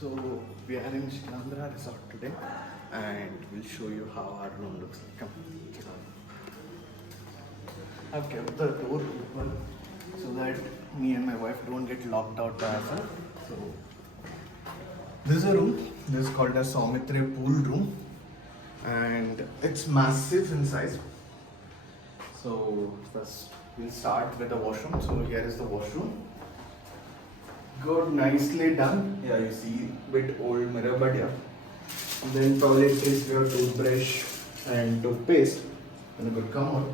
So we are in Shilhaandara Resort today and we'll show you how our room looks like. Come, check out. I've kept the door open so that me and my wife don't get locked out by ourselves. So this is a room. This is called a Saumitre pool room and it's massive in size. So first we'll start with the washroom. So here is the washroom. Good, nicely done. Yeah, you see bit old mirror, but yeah. And then toilet is your toothbrush and toothpaste and a good commode.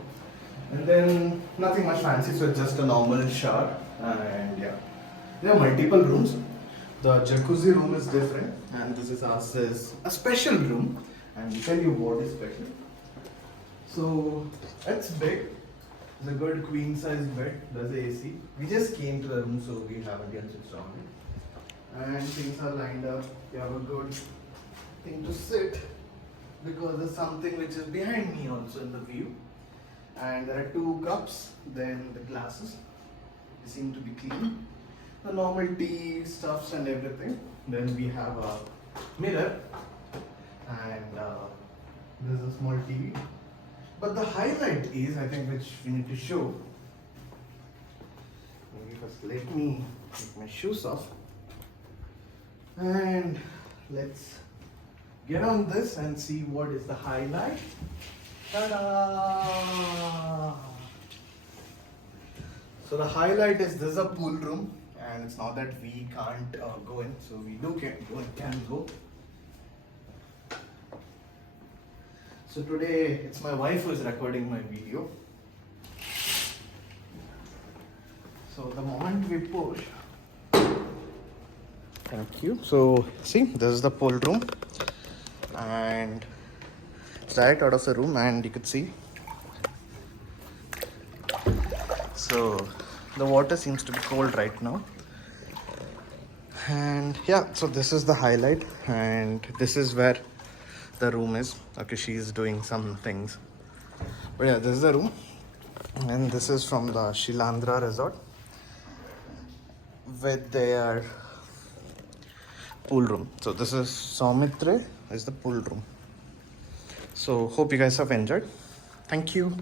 And then nothing much fancy, so it's just a normal shower. And yeah, there are multiple rooms. The jacuzzi room is different, and this is ours is a special room. And I'll tell you what is special. So it's big. It's a good queen size bed. There's a AC. We just came to the room, so we haven't yet switched on it. And things are lined up. You have a good thing to sit because there's something which is behind me also in the view. And there are two cups. Then the glasses. They seem to be clean. The normal tea stuffs and everything. Then we have a mirror, and there's a small TV. But the highlight is, I think, which we need to show. Maybe first let me take my shoes off. And let's get on this and see what is the highlight. Ta-da! So the highlight is this is a pool room, and it's not that we can't go in, so we can go. So today it's my wife who is recording my video. So the moment we push, thank you. So see, this is the pool room, and it's right out of the room, and you could see. So the water seems to be cold right now. And yeah, so this is the highlight, and this is where the room is. Okay, she's doing some things, but yeah, this is the room, and this is from the Shilhaandara Resort with their pool room. So this is Saumitre is the pool room. So hope you guys have enjoyed. Thank you.